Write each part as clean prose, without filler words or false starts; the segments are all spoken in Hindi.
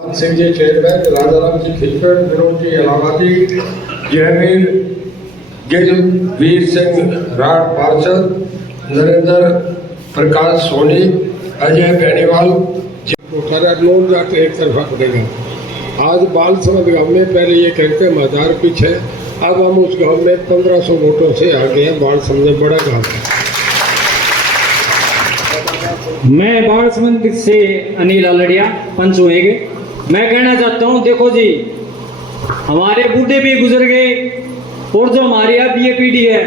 सिंह जी चेयरमैन, राजाराम जी खिलपेट, विनोद जी इलाहाबादी, जयवीर गिल, वीर सिंह राठ पार्षद, नरेंद्र प्रकाश सोनी, अजय बेनीवाल लोग जाके एक तरफा पड़ेगा। आज बाल समझ गाँव में पहले ये कहते हम 1000 पीछे, अब हम उस गांव में 1500 वोटों से आगे हैं। बाल समझ बड़ा गाँव है। मैं बाड़समंद से अनिल अलड़िया पंच हुएंगे। मैं कहना चाहता हूँ, देखो जी, हमारे बूढ़े भी गुजर गए और जो हमारी अब ये पीढ़ी है,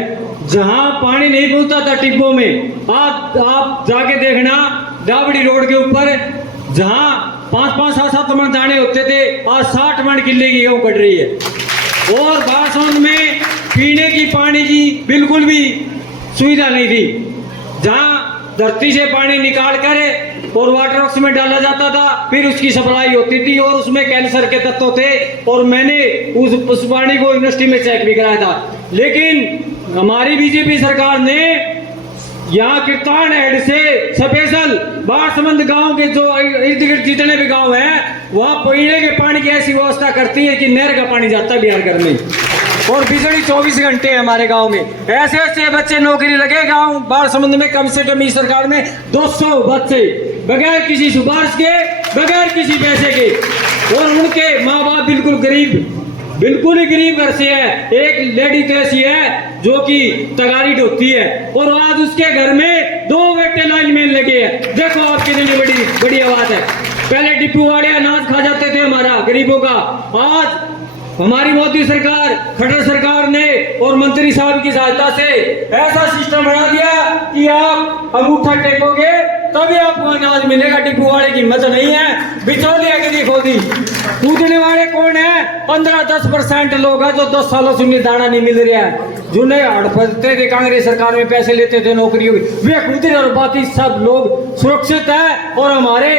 जहाँ पानी नहीं पहुँचता था टिब्बों में, आप जाके देखना डाबड़ी रोड के ऊपर जहाँ 5-5, 7-7 मन दाने होते थे, आज 60 मन किले की गेहूँ कट रही है। और बाड़समंद में पीने की पानी की बिल्कुल भी सुविधा नहीं थी। जहाँ धरती से पानी निकाल कर और वाटर वर्क्स में डाला जाता था, फिर उसकी सप्लाई होती थी और उसमें कैंसर के तत्व थे। और मैंने उस पानी को यूनिवर्सिटी में चेक भी कराया था। लेकिन हमारी बीजेपी सरकार ने यहाँ कीर्तान हेड से स्पेशल बाड़समंद गांव के जो इर्द गिर्द जितने भी गांव हैं, वहाँ पीने के पानी की ऐसी व्यवस्था करती है कि नहर का पानी जाता है बिहार घर में, और बिजली 24 घंटे है हमारे गांव में। ऐसे ऐसे बच्चे नौकरी लगे गांव बाड़समंद में, कम से कम इस सरकार में 200 बच्चे बगैर किसी सिफारिश के, बगैर किसी पैसे के, और उनके माँ बाप बिल्कुल गरीब, बिल्कुल ही गरीब घर से है। एक लेडी तो ऐसी है जो कि तगारी ढोती है, और आज उसके घर में 2 बेटे लाइन में लगे हैं। देखो आप कितनी बड़ी बात है। पहले डिपू वाले अनाज खा जाते थे हमारा गरीबों का, आज हमारी मोदी सरकार, खट्टर सरकार ने और मंत्री साहब की सहायता से ऐसा सिस्टम बना दिया कि आप अंगूठा टेकोगे तभी आपको अनाज मिलेगा। डिपू वाले की हिम्मत नहीं है, बिचौलिया की देखो दी। कूदने वाले कौन है? 15-10% लोग हैं जो 10 सालों से उन्हें दाना नहीं मिल रहा है। जिन्हें हड़पते थे कांग्रेस सरकार में, पैसे लेते थे नौकरियों की, वे कूद रहे, और बाकी सब लोग सुरक्षित है। और हमारे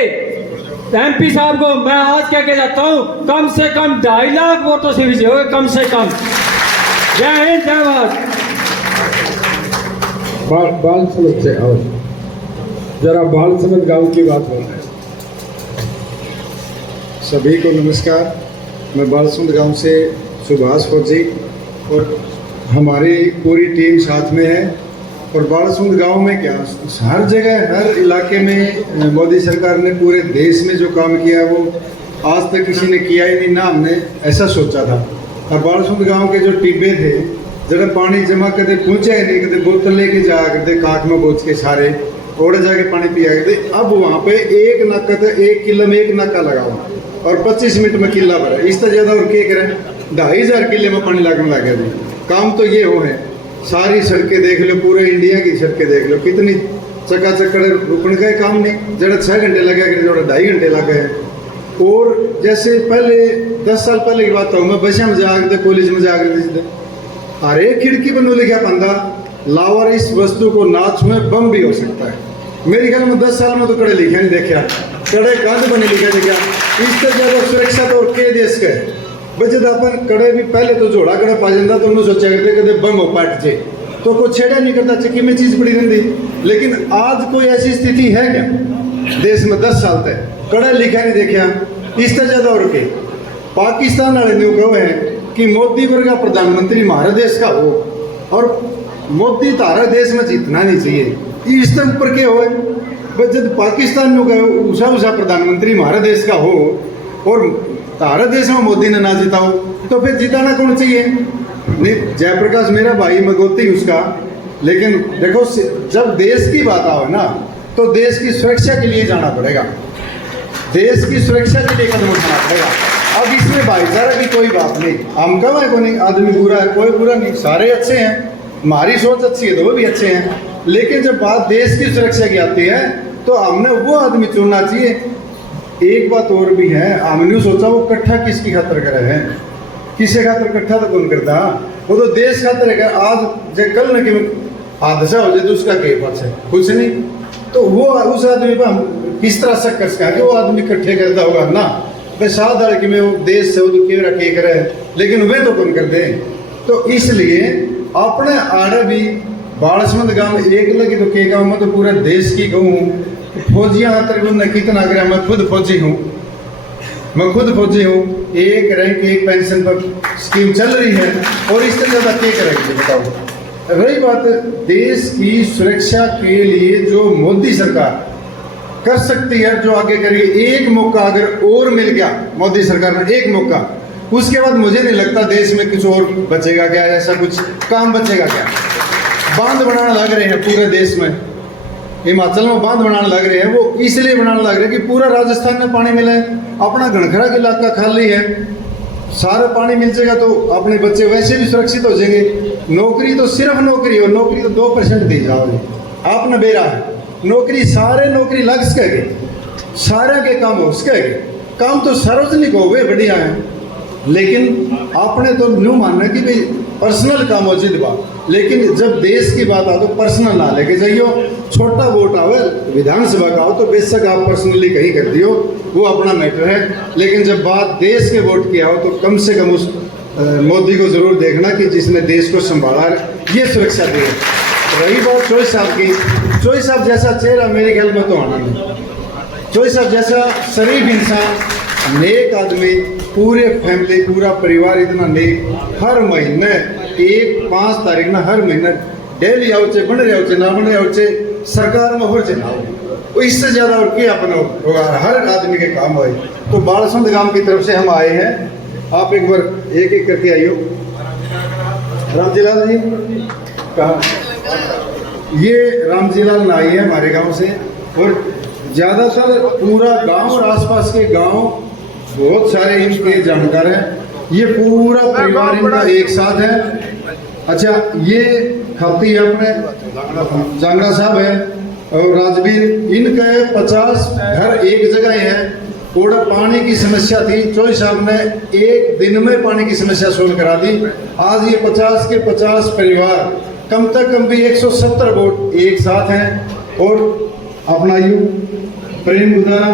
एमपी साहब को मैं आज क्या कह जाता हूँ, कम से कम 2.5 लाख वोटों से विजय होगा, कम से कम। जय हिंद, जय भारत। बालसमंद से और जरा बालसमंद गांव की बात हो रहा है। सभी को नमस्कार। मैं बालसमंद गांव से सुभाष फौजी और हमारी पूरी टीम साथ में है। और बाड़समंद गांव में क्या, हर जगह हर इलाके में मोदी सरकार ने पूरे देश में जो काम किया वो आज तक किसी ने किया ही नहीं ना, हमने ऐसा सोचा था। और बाड़समंद गांव के जो टिब्बे थे, जरा पानी जमा करते पहुँचा ही नहीं, कदे बोतल लेके जाया करते काक में बोझ के सारे ओढ़ जाके पानी पिया करते। अब वहाँ पे एक नाका था, 1 किलो में 1 नाका लगा हुआ और 25 मिनट में किला भरा। इस तरह ज़्यादा और क्या करें, 2,500 किले में पानी लगने लगा जी। काम तो ये हो है, सारी सड़कें देख लो, पूरे इंडिया की सड़कें देख लो, कितनी चकाचक, रुकने का काम नहीं। जरा 6 घंटे लगे, जरा 2.5 घंटे लगे हैं। और जैसे पहले 10 साल पहले की बात हो, मैं बस में जा करते, कॉलेज में जा करते, अरे खिड़की पर लिखा पंदा लावर, इस वस्तु को नाच में बम भी हो सकता है। मेरे ख्याल में 10 साल में तो कड़े लिखे नहीं देखा, कड़े कांध बने लिखा देखा। इस तरह ज़्यादा सुरक्षा तो और के देश का है। बचत अपन कड़े भी पहले तो जोड़ा कड़ा पा जाता, तो उन्होंने सोचा करते कदे बम हो पाट जे, तो कोई छेड़ा नहीं करता, चक्की में चीज़ पड़ी रहती। लेकिन आज कोई ऐसी स्थिति है क्या देश में? 10 साल तक कड़ा लिखा नहीं देखा। इस तरह ज़्यादा और के पाकिस्तान वाले ने कहो है कि मोदी वर्गा प्रधानमंत्री हमारे देश का हो, और मोदी तारा देश में जीतना नहीं चाहिए। इस तरह ऊपर के हो जब पाकिस्तान में कहो उषा प्रधानमंत्री हमारे देश का हो, और तारा देश में मोदी ने ना जिताओ, तो फिर जिताना कौन चाहिए? नहीं, जयप्रकाश मेरा भाई, मैं गोती उसका। लेकिन देखो, जब देश की बात आओ ना, तो देश की सुरक्षा के लिए जाना पड़ेगा, देश की सुरक्षा के लिए कदम उठाना पड़ेगा। अब इसमें भाईचारा की कोई बात नहीं, हम कब है कोई आदमी बुरा है, कोई बुरा नहीं, सारे अच्छे हैं। हमारी सोच अच्छी है तो वो भी अच्छे हैं। लेकिन जब बात देश की सुरक्षा की आती है तो हमने वो आदमी चुनना चाहिए। एक बात और भी है, हमने सोचा वो इकट्ठा किसकी खातर करे हैं, किसे खातर इकट्ठा तो कौन करता, वो तो देश खातर है। आज जब कल न कि हादसा हो जाए तो उसका क्या पास है, कुछ नहीं। तो वो उस आदमी पर हम किस तरह शक कर सका कि वो आदमी इकट्ठे करता होगा ना, भाई साथ कि मैं वो देश से वो तो केवरा के करे, लेकिन वे तो कौन करते हैं। तो इसलिए अपने आड़े भी बाड़समंद गांव एक लगी तो के गाँव में तो पूरा देश की कहूँ फौजियाँ खातर कितना आग्रह, मैं खुद फौजी हूँ। मैं खुद फौजी हूँ, एक रैंक एक पेंशन पर स्कीम चल रही है और इससे ज़्यादा क्या करेंगे बताओ। रही बात देश की सुरक्षा के लिए जो मोदी सरकार कर सकती है, जो आगे करेगी, एक मौका अगर और मिल गया मोदी सरकार में, एक मौका, उसके बाद मुझे नहीं लगता देश में कुछ और बचेगा क्या, ऐसा कुछ काम बचेगा क्या। बांध बनाने लग रहे हैं पूरे देश में, हिमाचल में बांध बनाने लग रहे हैं, वो इसलिए बनाने लग रहे हैं कि पूरा राजस्थान में पानी मिले। अपना घनखरा का इलाका खाली है, सारा पानी मिल जाएगा तो अपने बच्चे वैसे भी सुरक्षित हो जाएंगे। नौकरी तो सिर्फ नौकरी हो, नौकरी तो 2% दी जाओगे आपने बेरा है, नौकरी सारे नौकरी लग सकेगी, सारे के काम हो सकेंगे, काम तो सार्वजनिक हो गए बढ़िया है, लेकिन आपने तो न्यू मानना कि भाई पर्सनल काम हो जिद बात, लेकिन जब देश की बात आ तो पर्सनल ना लेके जाइयो। छोटा वोट आवे विधानसभा का हो तो बेशक आप पर्सनली कहीं कर दियो, वो अपना मैटर है, लेकिन जब बात देश के वोट की आओ तो कम से कम उस मोदी को जरूर देखना कि जिसने देश को संभाला ये सुरक्षा दी है। रही बात चोई साहब की, चोई साहब जैसा चेहरा मेरे ख्याल में तो आना नहीं। चोई साहब जैसा शरीफ इंसान, नेक आदमी, पूरे फैमिली पूरा परिवार इतना नेक, हर महीने 5 तारीख ना हर महीने डेली आओचे, बन रहे आओचे ना बन रहे आओचे, सरकार में हो जाए, इससे ज़्यादा और क्या अपना होगा, हर आदमी के काम आए। तो बालसुंद गांव की तरफ से हम आए हैं, आप एक बार एक एक करके आइयो। रामजीलाल जी कहाँ? ये रामजीलाल नाई है हमारे गांव से, और ज़्यादातर पूरा गांव और आसपास के गांव बहुत सारे इनके जानकार हैं। ये पूरा परिवार इनका एक साथ है। अच्छा, ये खाती है अपने जांगड़ा साहब है और राजवीर, इनके 50 घर एक जगह है। थोड़ा पानी की समस्या थी, चोई साहब ने एक दिन में पानी की समस्या सोल्व करा दी। आज ये 50 के 50 परिवार कम से कम भी 170 वोट एक साथ हैं। और अपना प्रेम गुदारा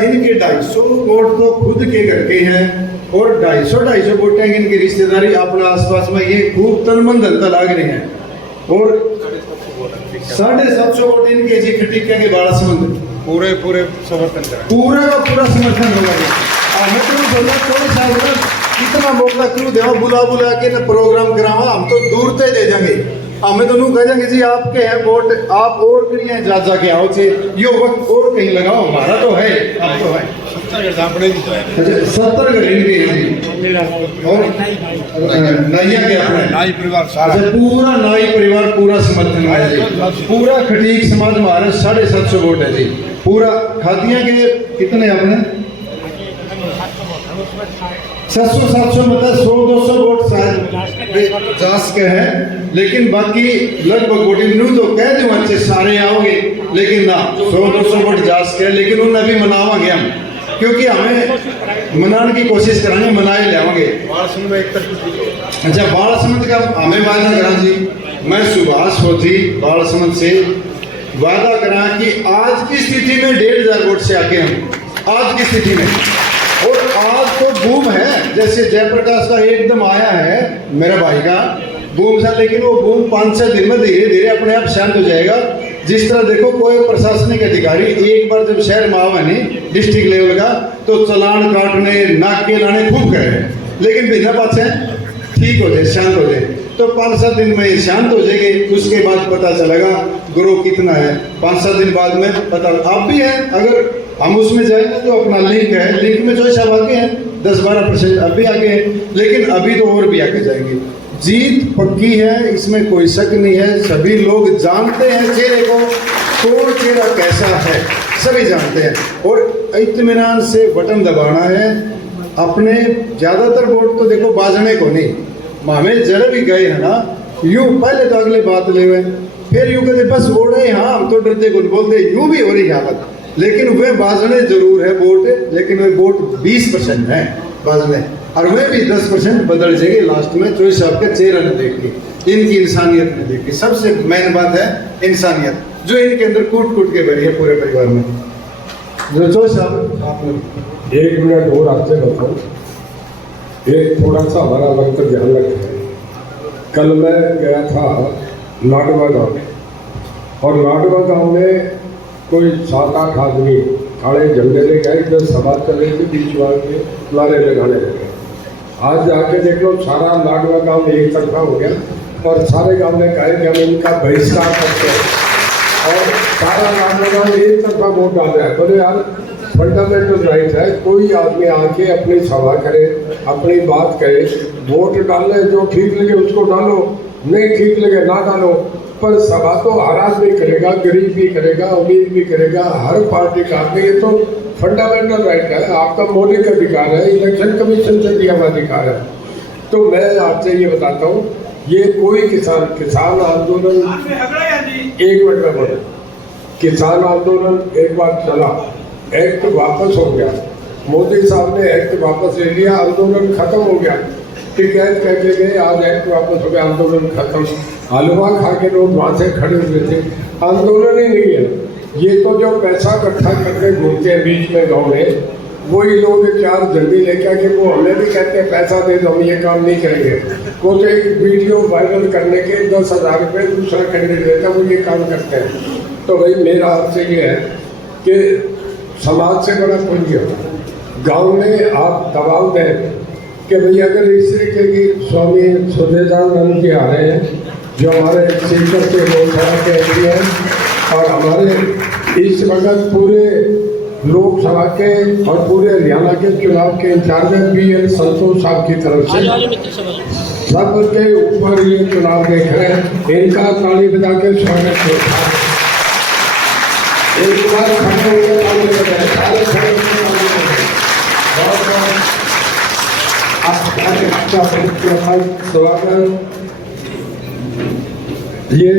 इनके 250 वोट तो खुद के करके हैं और 250 वोटें इनकी रिश्तेदारी अपने आसपास में, ये खूब तन मन धन लाग रहे हैं। और 750 वोट इनके जी खटीके के बालासुंद पूरे समर्थन करें, पूरा का पूरा समर्थन होगा। मैं तो बोला थोड़े साल इतना मौका क्यों देवा, बुला के ना प्रोग्राम करावा, हम तो दूर से दे देंगे, हमें तो नू कह देंगे जी आपके हैं वोट, आप और करिए जाके आओ से यो वक्त और कहीं लगाओ, हमारा तो है, आप तो है। 70 घर इनके और नैया के अपने नाई परिवार सारा, पूरा नाई परिवार पूरा समर्थन है, पूरा खटीक समाज हमारे 750 वोट है जी। पूरा खादियां के कितने अपने 700-700 मतलब 100-200 वोट शायद जास के हैं, लेकिन बाकी लगभग वोट न्यू तो कह दूं अच्छे सारे आओगे, लेकिन ना 100-200 वोट जास के, लेकिन उन्हें भी मनावांगे हम, क्योंकि हमें मनाने की कोशिश कराएंगे, मनाए लेवांगे। अच्छा, बालासुंद का हमें वादा करा जी, मैं सुभाष फौजी बालासुंद से वादा करा कि आज की स्थिति में 1500 वोट से आके हम आज की स्थिति में, और आज तो बूम है, जैसे जयप्रकाश का एकदम आया है मेरा भाई का बूम था, लेकिन वो बूम 5-6 दिन में धीरे धीरे अपने आप शांत हो जाएगा। जिस तरह देखो कोई प्रशासनिक अधिकारी एक बार जब शहर में आवा नहीं डिस्ट्रिक्ट लेवल का, तो चलान काटने नाके लाने खूब करे, लेकिन बिना बात से ठीक हो जाए, शांत हो जाए, तो 5-7 दिन में शांत हो जाएगी। उसके बाद पता चलेगा ग्रोथ कितना है, 5-7 दिन बाद में पता आप भी है। अगर हम उसमें जाएंगे तो अपना लिंक है, लिंक में जो सब आगे हैं 10-12% अभी आगे हैं, लेकिन अभी तो और भी आगे जाएंगे। जीत पक्की है, इसमें कोई शक नहीं है, सभी लोग जानते हैं चेहरे को, कौन चेहरा कैसा है सभी जानते हैं, और इत्मीनान से बटन दबाना है। अपने ज़्यादातर वोट तो देखो बाजने को नहीं, हमें जरा भी गए है ना, यूँ पहले तो अगले बात ले हुए, फिर यूँ कहते बस वोट है, हाँ हम तो डरते कुछ बोलते, यूँ भी हो रही हालत, लेकिन वे बाजने जरूर है वोट, लेकिन वे वोट 20% है बाजने, और वे भी 10% बदल जाएगी लास्ट में, चोई साहब के चेहरा ने देख के, इनकी इंसानियत ने देख के। सबसे मेन बात है इंसानियत, जो इनके अंदर कूट के भरी है पूरे परिवार में। जो चोई साहब आपने 1 मिनट और आपसे बताऊँ, एक थोड़ा सा हमारा वक्त ध्यान रखें। कल मैं गया था नाडवा गाँव में, और नाडवा गाँव में कोई 7-8 आदमी काले झंडे लेके आई, इधर सभा कर रही थी, बीच वाल के नारे लगाने लगे। आज जाके देख लो, सारा लाडवा गांव एक तरफा हो गया और सारे गांव ने कहा कि हम इनका बहिष्कार करते हैं और सारा लाडवा गांव एक तरफा वोट डाल रहा है। बोले यार, फंडामेंटल राइट है, कोई आदमी आके अपनी सभा करे, अपनी बात कहे, वोट डालने जो ठीक लगे उसको डालो, नहीं ठीक लगे ना डालो, पर सभा तो हर आदमी करेगा, गरीब भी करेगा, अमीर भी करेगा, हर पार्टी का आदमी, ये तो फंडामेंटल राइट है, आपका मौलिक अधिकार है, इलेक्शन कमीशन से दिया हुआ अधिकार है। तो मैं आपसे ये बताता हूँ, ये कोई किसान आंदोलन, एक मिनट में बोले, किसान आंदोलन एक बार चला, एक्ट वापस हो गया, मोदी साहब ने एक्ट वापस ले लिया, आंदोलन खत्म हो गया, टिकैत कह के गए, आज एक्ट वापस हो गया, आंदोलन खत्म। हलवा खा के लोग वहाँ से खड़े हुए थे, आंदोलन ही नहीं है। ये तो जो पैसा इकट्ठा करके घूमते हैं बीच में गाँव में, वही लोग 4 झंडी लेके आके वो हमें भी कहते हैं पैसा दे दो, हम ये काम नहीं करेंगे। वो तो एक वीडियो वायरल करने के 10,000 रुपये दूसरा कैंडिडेट देता है, वो ये काम करते हैं। तो भाई मेरा आपसे ये है कि समाज से बड़ा कोई नहीं होता। गाँव में आप दबाव दें कि भाई अगर इस तरीके की स्वामी सुधेदानंद जी आ रहे हैं, जो हमारे सीकर के लोकसभा के एमपी हैं और हमारे इस वक्त पूरे लोकसभा के और पूरे हरियाणा के चुनाव के इंचार्ज हैं BL संतोष साहब की तरफ से, सबके ऊपर ये चुनाव देख रहे हैं, इनका ताली बजा के स्वागत करता है। एक बार खड़े हुए ताली बजाए, सारे खड़े स्वागत। ये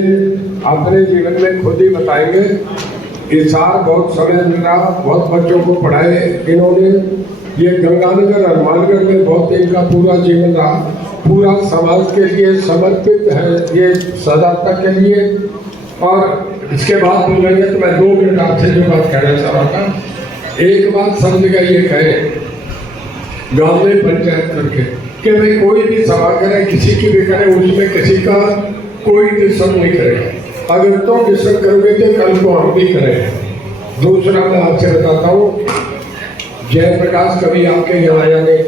अपने जीवन में खुद ही बताएंगे। इसार बहुत समय मिला, बहुत बच्चों को पढ़ाए इन्होंने। ये गंगानगर हनुमानगढ़ में बहुत इनका पूरा जीवन रहा, पूरा समाज के लिए समर्पित है ये सदा तक के लिए। और इसके बाद बोलेंगे तो मैं 2 मिनट आपसे जो बात कहना चाह रहा था, एक बात समझ गया, ये कहे गाँव में पंचायत करके कि भाई कोई भी सभा करे, किसी की भी करे, उसमें किसी का कोई डिस्टर्ब नहीं करेगा। अगर तो डिस्टर्ब करोगे तो कल को हम भी करेंगे। दूसरा मैं आपसे बताता हूँ, जयप्रकाश कभी आपके यहाँ आया नहीं,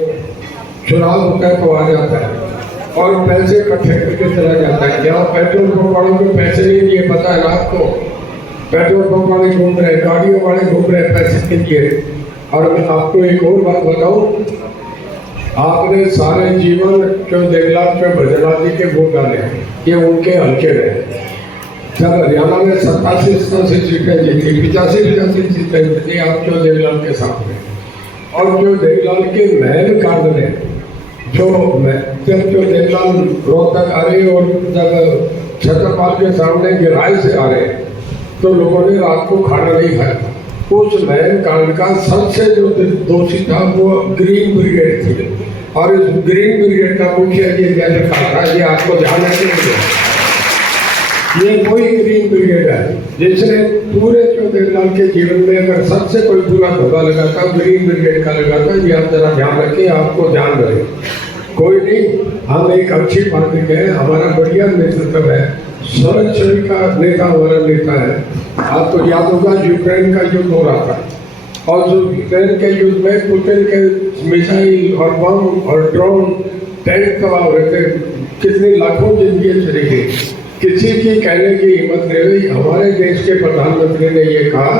चुनाव होता है तो आ जाता है और पैसे इकट्ठे करके चला जाता है। यहाँ पेट्रोल पंप वालों को पैसे नहीं दिए, पता है ना आपको, पेट्रोल पंप वाले घूम रहे, गाड़ियों वाले घूम रहे, पैसे नहीं दिए। और मैं आपको एक और बात बताऊँ, आपने सारे जीवन जो देवलाल के भजनाथ जी के वोट डाले, ये उनके हल्के रहे। जब हरियाणा में 87 सीटें जीती, 85 सीटें जीती आपके देवलाल के सामने। और जो देवलाल के महल कांड ने, जब देवलाल रोहतक आ रहे और जब छत्रपाल के सामने गिराई से आ रहे, तो लोगों ने रात को खाना नहीं खाया। उस महल कांड का सबसे जो दोषी था वो ग्रीन ब्रिगेड थी, और इस ग्रीन ब्रिगेड का मुखिया ये जैसे कहा था, ये आपको ध्यान रखिए, ये कोई ग्रीन ब्रिगेड है जिसने पूरे देवलाल के जीवन में अगर सबसे कोई बुरा धब्बा लगा था, ग्रीन ब्रिगेड का लगा था। ये आप जरा ध्यान रखिए, आपको ध्यान रहे। कोई नहीं, हम एक अच्छी पार्टी के हैं, हमारा बढ़िया नेतृत्व है, स्वच्छता का नेता हमारा नेता है। आपको याद होगा यूक्रेन का युद्ध हो रहा था, और जो यूक्रेन के युद्ध में पुतिन के मिसाइल और बम और ड्रोन टैंक तबाह हो रहे थे, कितनी लाखों जिंदगी चली गई, किसी की कहने की हिम्मत नहीं हुई। हमारे देश के प्रधानमंत्री ने ये कहा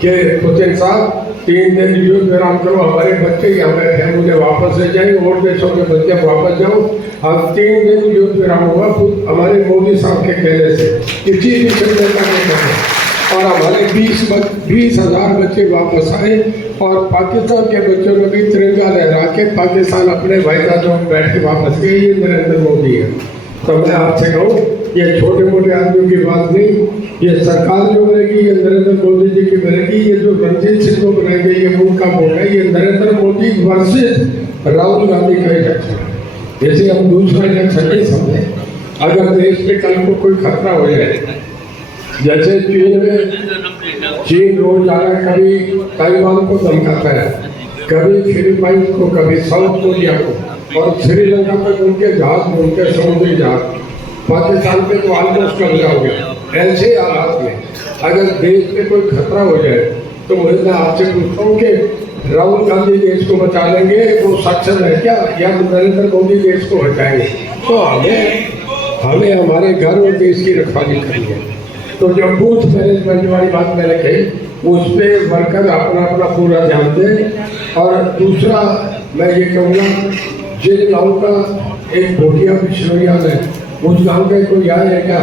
कि पुतिन साहब 3 दिन युद्ध विराम करो, हमारे बच्चे यहाँ बैठे हैं, मुझे वापस ले जाए, और देशों के बच्चे वापस जाओ। अब 3 दिन युद्ध विराम हुआ हमारे मोदी साहब के कहने से, किसी भी संदेशा ने कहा, और हमारे 20,000 बच्चे वापस आए, और पाकिस्तान के बच्चों ने भी तिरंगा लहरा के पाकिस्तान अपने भाईदारों में बैठ के वापस गए। ये नरेंद्र मोदी है। तो मैं आपसे कहूँ, ये छोटे मोटे आदमियों की बात नहीं, ये सरकार जो बनेगी ये नरेंद्र मोदी जी की बनेगी। ये जो रणजीत सिंह को बनाएंगे ये उनका वोट है, ये नरेंद्र मोदी वर्सेस राहुल गांधी का इलेक्शन है। जैसे हम दूसरा इलेक्शन नहीं समझे। अगर देश में कल को कोई खतरा हो जाए, जैसे चीन रोज आ रहा है, कभी ताइवान को धमकाता है, कभी फिलीपाइन को, कभी साउथ कोरिया को, और श्रीलंका पर उनके जहाज, उनके समुद्री जहाज, पाकिस्तान पे तो ऑलमोस्ट कब्जा हो गया। ऐसे हालात में अगर देश में कोई खतरा हो जाए तो मैं आपसे पूछता हूँ कि राहुल गांधी देश को बचा लेंगे, वो सक्षम है क्या, या नरेंद्र मोदी देश को बचाएंगे? तो हमें हमारे घर और देश की रखवाली करनी है। तो जो बूथ मैनेजमेंट वाली बात मैंने कही, उस पर वर्कर अपना अपना पूरा ध्यान दें। और दूसरा मैं ये कहूँगा, जिन गाँव का एक भोटिया बिछोरिया है, उस गाँव के कोई आए है क्या?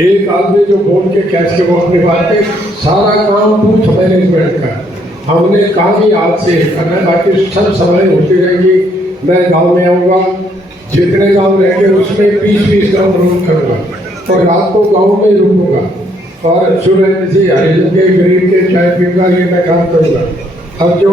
एक आदमी जो बोल के कैसे वो अपनी बात है, सारा काम बूथ मैनेजमेंट का हमने कहा कि आज से करना, बाकी सब समय होती रहेगी। मैं गांव में आऊँगा, जितने गांव रहेंगे उसमें 20-20 गांव रोक करूँगा और रात को गांव में रुकूंगा और सुबह किसी हरिजन के गरीब के चाय पीऊँगा, ये मैं काम करूँगा। अब जो